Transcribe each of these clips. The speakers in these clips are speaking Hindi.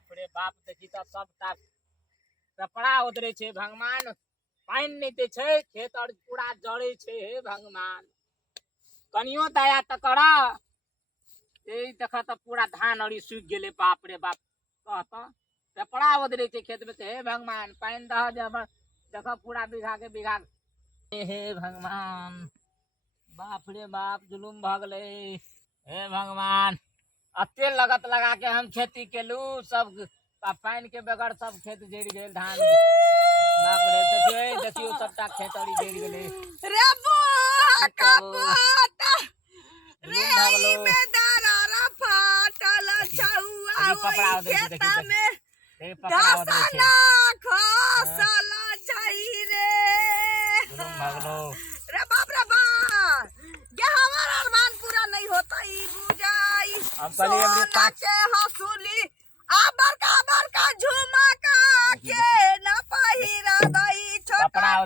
बाप रे बाप देखी तो सबटा कपड़ा उतरे छे भगवान पानी नहीं दे छे खेत और पूरा जड़े छे हे भगवान कनियो दया त कर ए देख त पूरा धान अड़ी सूख गेले बाप रे बाप कहत कपड़ा उतरे छे खेत में हे भगवान पानी दह जब देख पूरा बीघा के बीघा हे भगवान बाप रे बाप जुलुम भ गले हे भगवान अते लगत लगा के हम खेती केलू सब पानी के बगैर सब खेत जड़ गेल धान बाप रे देखियो सबटा खेत अड़ी जड़ गेले रे बुआ कपाटा रे आई में दरारा फाटल छौआ ओई खेता में दसना खसल छई रे रे बाप रे बाप ये हमारा अरमान पूरा नहीं होता ई बुझाई हम कहली हमरे काचे हसुली आ बड़का झुमका के न पहिरा दई छोटा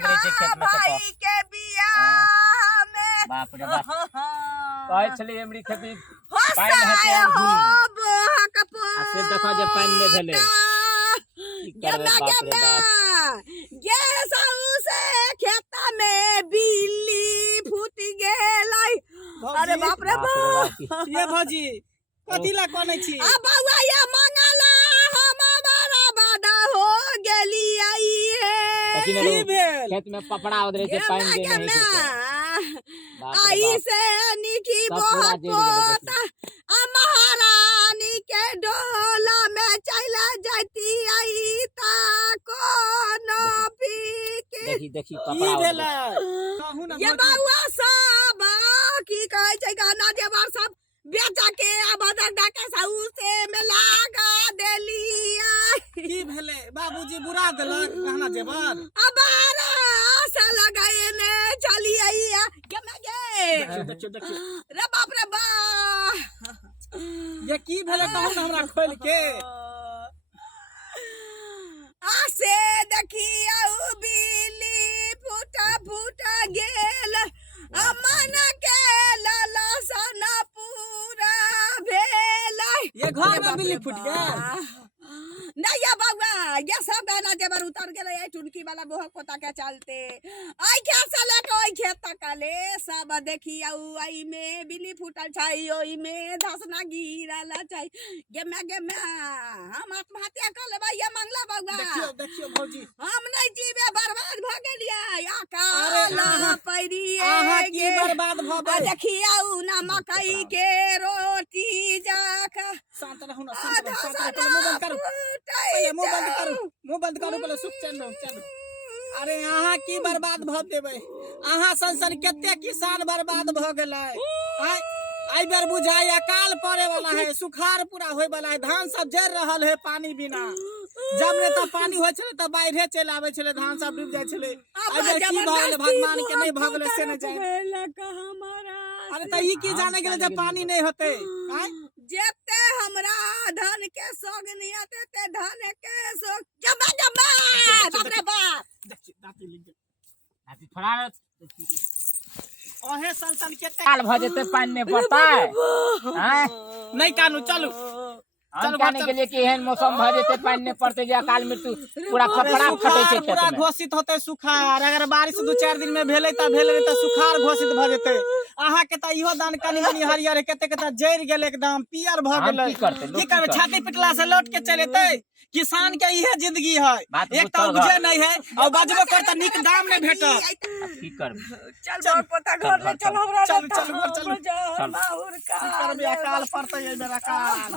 भाई के बियाह में बाप रे बाप कहै छली हमरी खेती पानी हते हो कपो आ से देखो जे पानी में भेले की करबे बाप रे बाप ये साउ से खेता में बिल्ली फूट गेलै अरे बाप रे बाप ये भौजी कथिला कोने छी आ बउआ ये मंगला हमारा बादा हो गेली आई की भेल खेत में पपड़ा उधरे से पानी दे नहीं आई से निकी बहुत पोता आ महारानी के डोला में चला जाती आई ता कोनो पी देखी पपड़ा भेला कहू ना ये बउआ सब की कहै छै गाना जेबार सब बेचा के अबदा के साउ से में लगा देलिया की भेले बाबूजी बुरा देलक कहना जेबर अबारा से लगाए ने चली आइया के मगे देखियो रे बाप रे बा ये की भेले कहू ना हमरा खोल के आसे देखिया बिली फूटा गेल अमन के लाला सना पूरा भेल ये घर में बिल्ली फूट गया नहीं ये बाबा ये सब गाना जेबर उतर गेले ये टुनकी वाला बोहक पोता के चलते आई खेत से लेके ओई खेत तक ले सब देखी आई में बिल्ली फूटल छई ओई में धसना गिरल छई गे मैं हम आत्महत्या कर लेबा ये मंगला बाबा देखियो भौजी हम नहीं जीवे बर्बाद भ गेलिया अकाल पैरी आहा की बर्बाद भ गेल देखिया ना मकई के रोटी जाका शांत रहू ना शांत रहू पहले मुंह बंद करू पहले सुख चलो अरे अहाँ की बर्बाद भ देबै अहाँ संसन केते किसान बर्बाद भ गेलै आई बेर बुझाई अकाल पड़े वाला है सुखाड़ पूरा होय वाला है धान सब जर रहल है पानी बिना जब रे त पानी होय छले त बाढ़े चल आवे छले धान सब डूब जाय छले आई बेर की भ गेलै भगवान के नहीं भ गेलै से न जाय अरे त ई की जाने गेलै जे पानी नहीं होते जेते हमरा धन के सोग नियत ते धन के सोग जमा बाप रे बाप दाती लिख दाती फड़ा ओहे संसन के काल भ जेते पानी में पड़ता है हैं नहीं कानू चलू हम जाने के लिए कि एहन मौसम भ जेते पानी में पड़ते जे अकाल मृत्यु पूरा कपड़ा फटे छै खेत पूरा में घोषित होते सुखाड़ अगर बारिश 2-4 दिन में भेले त भेले त सुखाड़ घोषित भ जेते अहाँ के त इहो दान कनी मनी हरियर केते जैर गेल एकदम पियर भ गेलै की करबे छाती पिटला से लौट के चलेते किसान के इहे जिंदगी है एक त बुझे नहीं है और बजबो कर त निक दाम नहीं भेटत की करबे चल पोता घर ले चल हमरा चल माहुर का करबे अकाल पड़ते ए बेर अकाल